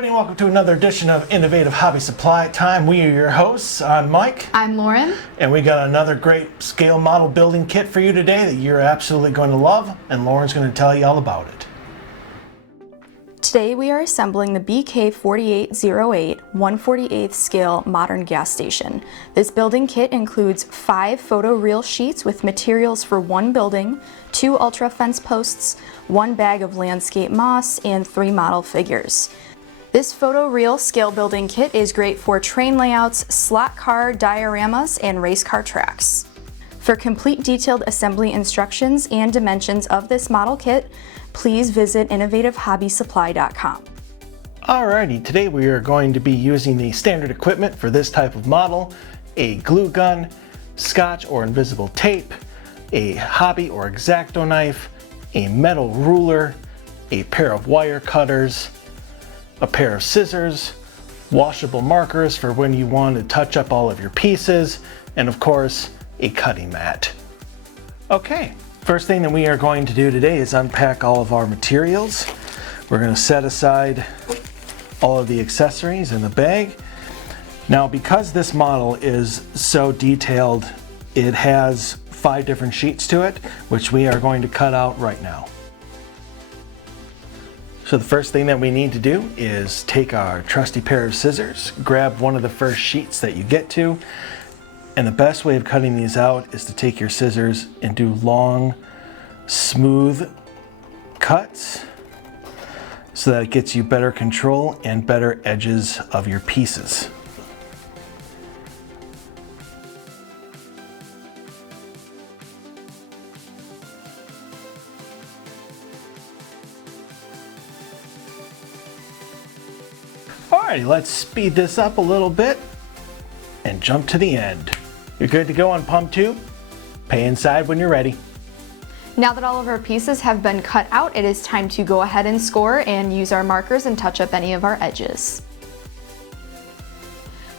everybody, and welcome to another edition of Innovative Hobby Supply Time. We are your hosts. I'm Mike. I'm Lauren. And we got another great scale model building kit for you today that you're absolutely going to love, and Lauren's going to tell you all about it. Today we are assembling the BK4808 1/48 scale modern gas station. This building kit includes 5 photoreal sheets with materials for 1 building, 2 ultra fence posts, 1 bag of landscape moss, and 3 model figures. This photoreal scale building kit is great for train layouts, slot car dioramas, and race car tracks. For complete detailed assembly instructions and dimensions of this model kit, please visit innovativehobbysupply.com. Alrighty, today we are going to be using the standard equipment for this type of model: a glue gun, scotch or invisible tape, a hobby or X-Acto knife, a metal ruler, a pair of wire cutters, a pair of scissors, washable markers for when you want to touch up all of your pieces, and of course, a cutting mat. Okay, first thing that we are going to do today is unpack all of our materials. We're going to set aside all of the accessories in the bag. Now, because this model is so detailed, it has 5 different sheets to it, which we are going to cut out right now. So the first thing that we need to do is take our trusty pair of scissors, grab one of the first sheets that you get to, and the best way of cutting these out is to take your scissors and do long, smooth cuts so that it gets you better control and better edges of your pieces. Alrighty, let's speed this up a little bit and jump to the end. You're good to go on pump 2. Pay inside when you're ready. Now that all of our pieces have been cut out, it is time to go ahead and score and use our markers and touch up any of our edges.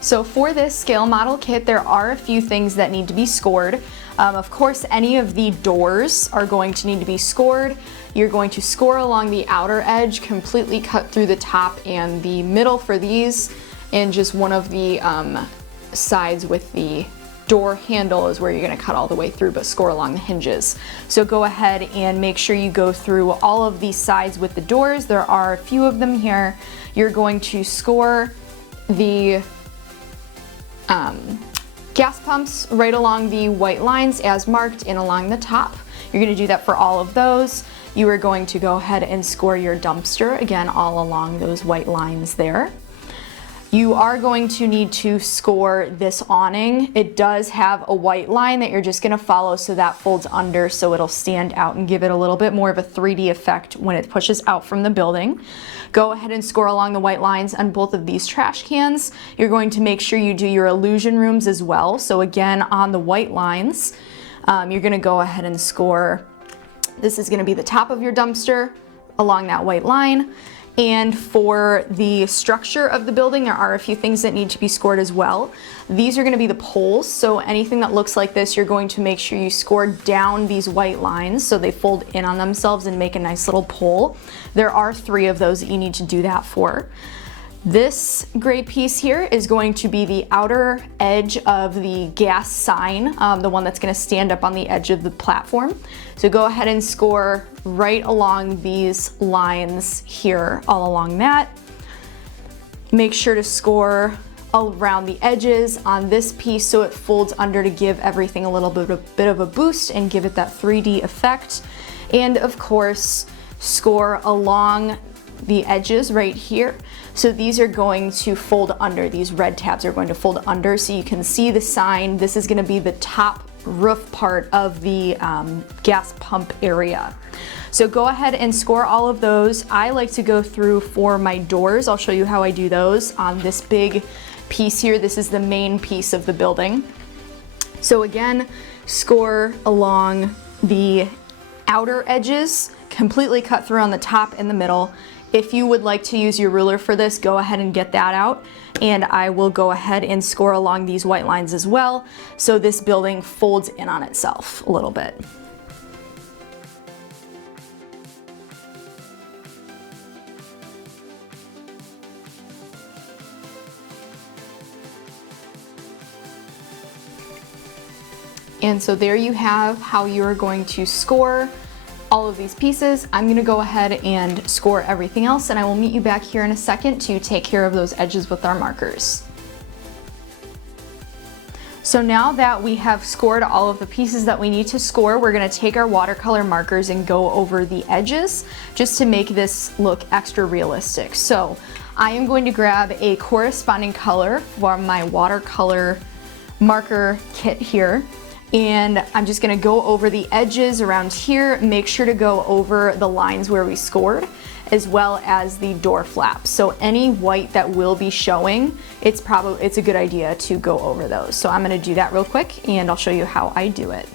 So for this scale model kit, there are a few things that need to be scored. Of course, any of the doors are going to need to be scored. You're going to score along the outer edge, completely cut through the top and the middle for these, and just one of the sides with the door handle is where you're going to cut all the way through, but score along the hinges. So go ahead and make sure you go through all of these sides with the doors. There are a few of them here. You're going to score the gas pumps right along the white lines as marked and along the top. You're going to do that for all of those. You are going to go ahead and score your dumpster, again, all along those white lines there. You are going to need to score this awning. It does have a white line that you're just going to follow, so that folds under so it'll stand out and give it a little bit more of a 3D effect when it pushes out from the building. Go ahead and score along the white lines on both of these trash cans. You're going to make sure you do your illusion rooms as well. So again, on the white lines, you're going to go ahead and score. This is going to be the top of your dumpster along that white line. And for the structure of the building, there are a few things that need to be scored as well. These are going to be the poles, so anything that looks like this, you're going to make sure you score down these white lines so they fold in on themselves and make a nice little pole. There are 3 of those that you need to do that for. This gray piece here is going to be the outer edge of the gas sign, the one that's going to stand up on the edge of the platform. So go ahead and score right along these lines here, all along that. Make sure to score around the edges on this piece so it folds under to give everything a little bit of a boost and give it that 3D effect. And of course, score along the edges right here. So these are going to fold under. These red tabs are going to fold under so you can see the sign. This is going to be the top roof part of the gas pump area. So go ahead and score all of those. I like to go through for my doors. I'll show you how I do those on this big piece here. This is the main piece of the building. So again, score along the outer edges, completely cut through on the top and the middle. If you would like to use your ruler for this, go ahead and get that out. And I will go ahead and score along these white lines as well, so this building folds in on itself a little bit. And so there you have how you're going to score all of these pieces. I'm gonna go ahead and score everything else, and I will meet you back here in a second to take care of those edges with our markers. So now that we have scored all of the pieces that we need to score, we're gonna take our watercolor markers and go over the edges just to make this look extra realistic. So I am going to grab a corresponding color from my watercolor marker kit here, and I'm just gonna go over the edges around here, make sure to go over the lines where we scored, as well as the door flaps. So any white that will be showing, it's a good idea to go over those. So I'm gonna do that real quick and I'll show you how I do it.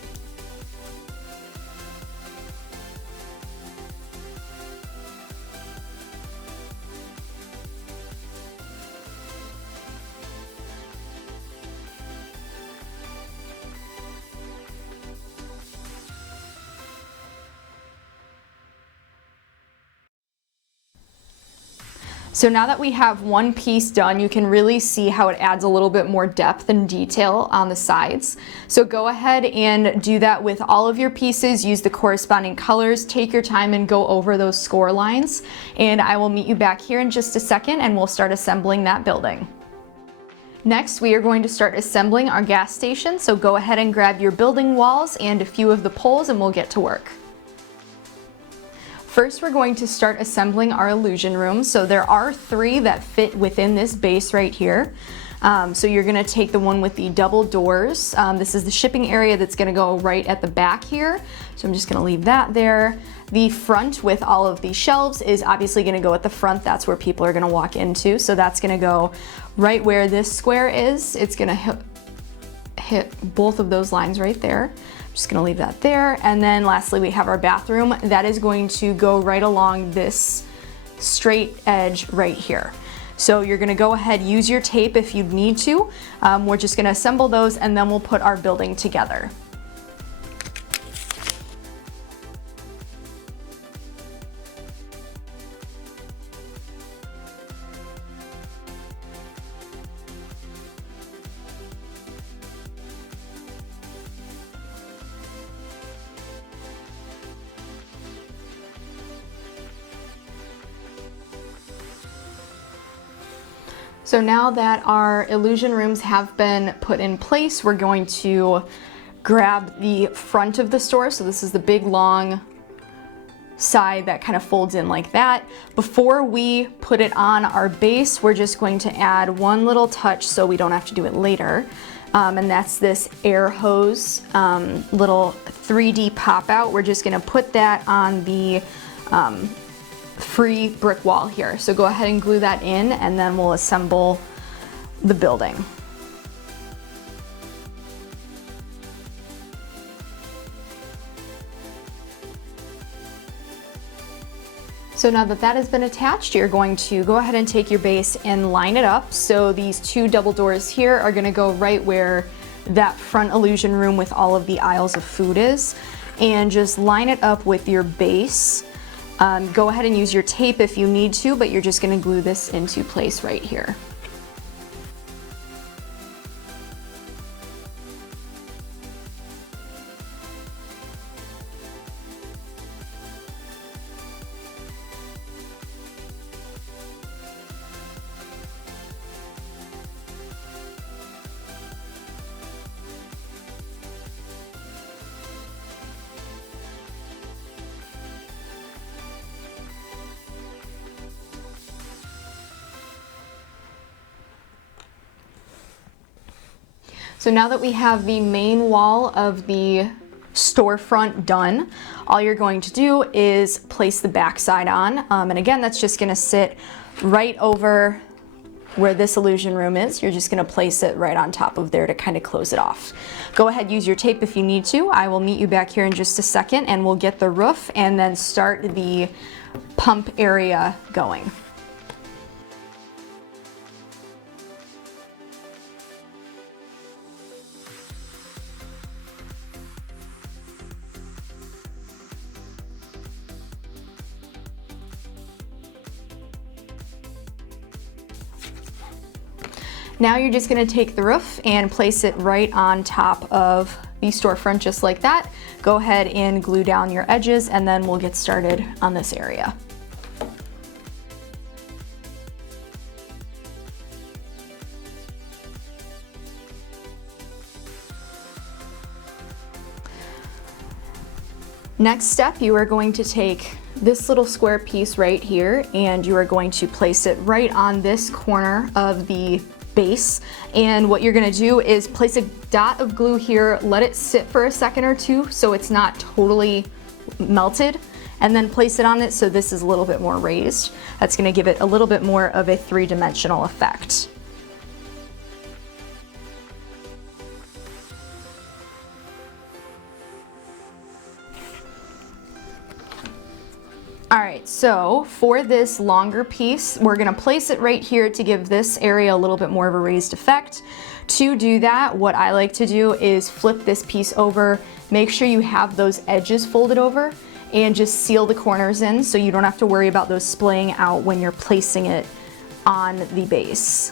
So now that we have one piece done, you can really see how it adds a little bit more depth and detail on the sides. So go ahead and do that with all of your pieces. Use the corresponding colors, take your time and go over those score lines. And I will meet you back here in just a second and we'll start assembling that building. Next, we are going to start assembling our gas station. So go ahead and grab your building walls and a few of the poles and we'll get to work. First, we're going to start assembling our illusion room. So there are 3 that fit within this base right here. So you're gonna take the one with the double doors. This is the shipping area that's gonna go right at the back here. So I'm just gonna leave that there. The front with all of these shelves is obviously gonna go at the front. That's where people are gonna walk into. So that's gonna go right where this square is. It's gonna hit both of those lines right there. Just gonna leave that there. And then lastly, we have our bathroom. That is going to go right along this straight edge right here. So you're gonna go ahead, use your tape if you need to. We're just gonna assemble those and then we'll put our building together. So now that our illusion rooms have been put in place, we're going to grab the front of the store. So this is the big long side that kind of folds in like that. Before we put it on our base, we're just going to add one little touch so we don't have to do it later. And that's this air hose little 3D pop out. We're just gonna put that on the free brick wall here. So go ahead and glue that in and then we'll assemble the building. So now that that has been attached, you're going to go ahead and take your base and line it up. So these 2 double doors here are gonna go right where that front illusion room with all of the aisles of food is. And just line it up with your base. Go ahead and use your tape if you need to, but you're just gonna glue this into place right here. So now that we have the main wall of the storefront done, all you're going to do is place the back side on. And again, that's just gonna sit right over where this illusion room is. You're just gonna place it right on top of there to kind of close it off. Go ahead, use your tape if you need to. I will meet you back here in just a second and we'll get the roof and then start the pump area going. Now you're just gonna take the roof and place it right on top of the storefront just like that. Go ahead and glue down your edges, and then we'll get started on this area. Next step, you are going to take this little square piece right here, and you are going to place it right on this corner of the base. And what you're gonna do is place a dot of glue here, let it sit for a second or two so it's not totally melted, and then place it on it so this is a little bit more raised. That's gonna give it a little bit more of a three-dimensional effect. All right, so for this longer piece, we're gonna place it right here to give this area a little bit more of a raised effect. To do that, what I like to do is flip this piece over, make sure you have those edges folded over, and just seal the corners in so you don't have to worry about those splaying out when you're placing it on the base.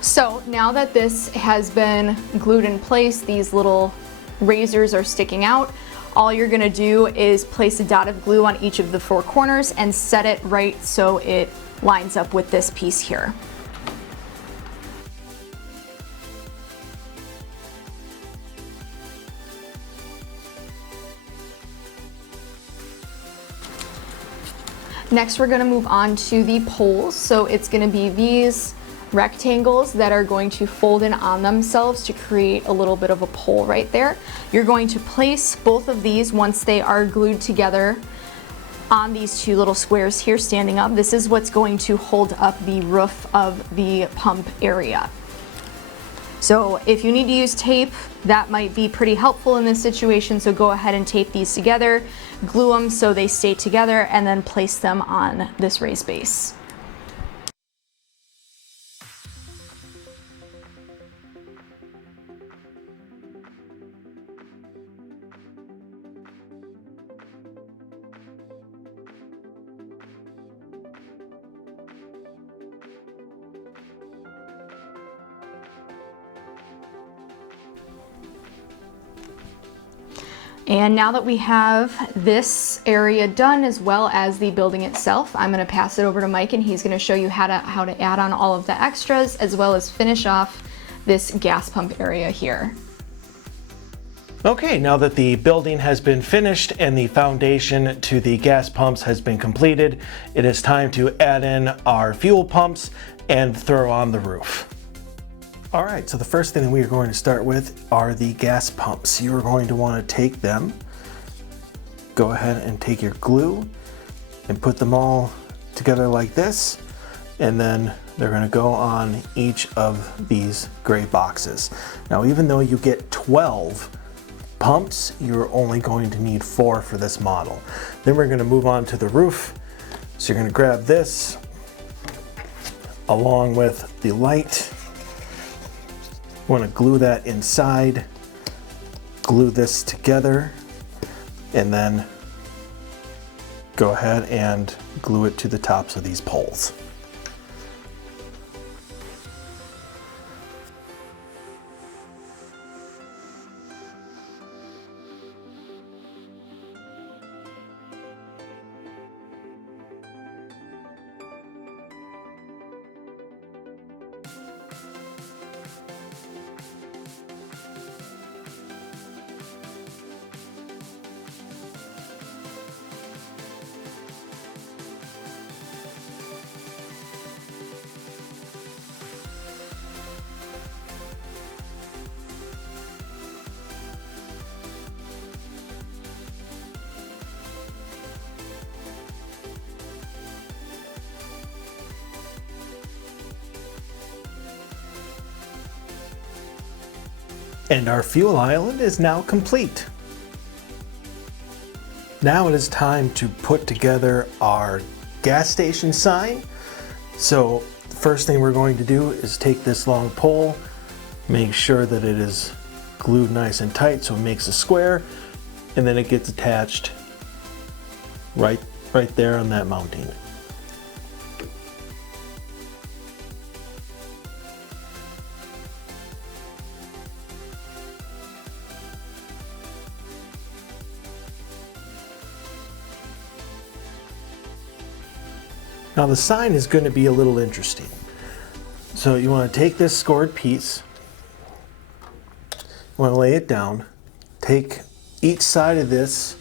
So now that this has been glued in place, these little razors are sticking out. All you're gonna do is place a dot of glue on each of the four corners and set it right so it lines up with this piece here. Next, we're gonna move on to the poles. So it's gonna be these rectangles that are going to fold in on themselves to create a little bit of a pole right there. You're going to place both of these once they are glued together on these two little squares here standing up. This is what's going to hold up the roof of the pump area. So if you need to use tape, that might be pretty helpful in this situation. So go ahead and tape these together, glue them so they stay together, and then place them on this raised base. And now that we have this area done as well as the building itself, I'm going to pass it over to Mike and he's going to show you how to add on all of the extras as well as finish off this gas pump area here. Okay, now that the building has been finished and the foundation to the gas pumps has been completed, it is time to add in our fuel pumps and throw on the roof. All right, so the first thing that we are going to start with are the gas pumps. You are going to want to take them, go ahead and take your glue and put them all together like this, and then they're going to go on each of these gray boxes. Now, even though you get 12 pumps, you're only going to need 4 for this model. Then we're going to move on to the roof. So you're going to grab this along with the light. You want to glue that inside, glue this together, and then go ahead and glue it to the tops of these poles. And our fuel island is now complete. Now it is time to put together our gas station sign. So the first thing we're going to do is take this long pole, make sure that it is glued nice and tight so it makes a square, and then it gets attached right right there on that mounting. Now the sign is going to be a little interesting. So you want to take this scored piece, you want to lay it down, take each side of this,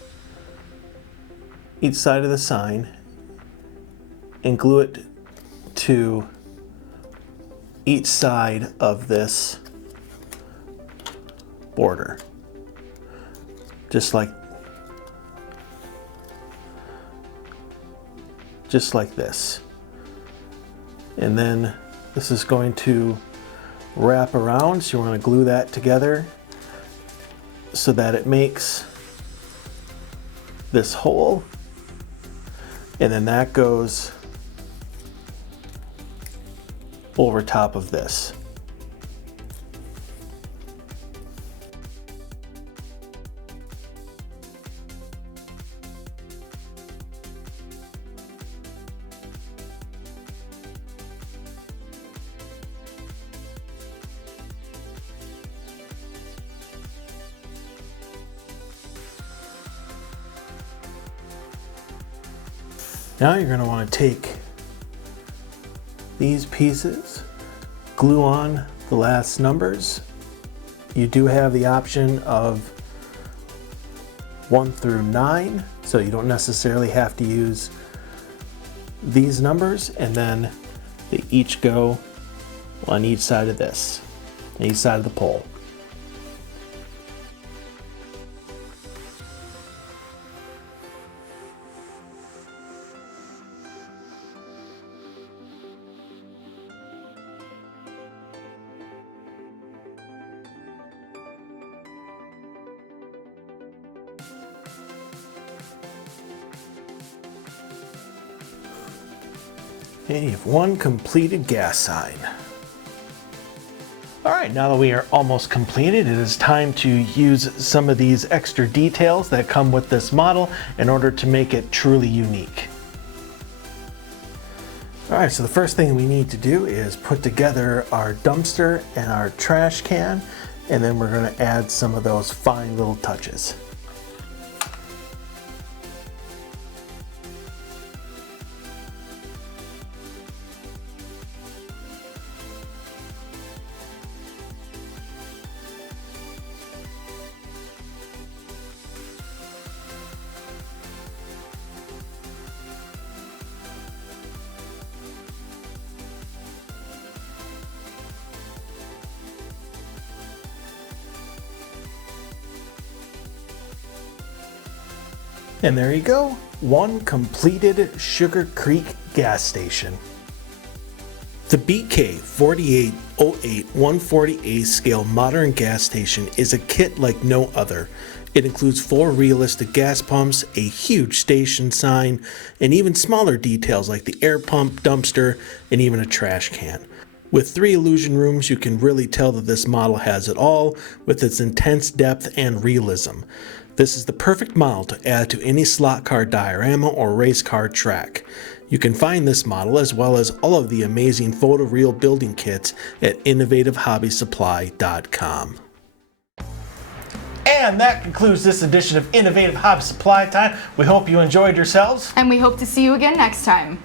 each side of the sign, and glue it to each side of this border. Just like this. And then this is going to wrap around, so you want to glue that together so that it makes this hole, and then that goes over top of this. Now you're going to want to take these pieces, glue on the last numbers. You do have the option of 1 through 9, so you don't necessarily have to use these numbers, and then they each go on each side of this, on each side of the pole. And you have one completed gas sign. All right, now that we are almost completed, it is time to use some of these extra details that come with this model in order to make it truly unique. All right, so the first thing we need to do is put together our dumpster and our trash can, and then we're going to add some of those fine little touches. And there you go, one completed Sugar Creek gas station. The BK4808 140A scale modern gas station is a kit like no other. It includes 4 realistic gas pumps, a huge station sign, and even smaller details like the air pump, dumpster, and even a trash can. With 3 illusion rooms, you can really tell that this model has it all with its intense depth and realism. This is the perfect model to add to any slot car diorama or race car track. You can find this model as well as all of the amazing photoreal building kits at innovativehobbysupply.com. And that concludes this edition of Innovative Hobby Supply Time. We hope you enjoyed yourselves. And we hope to see you again next time.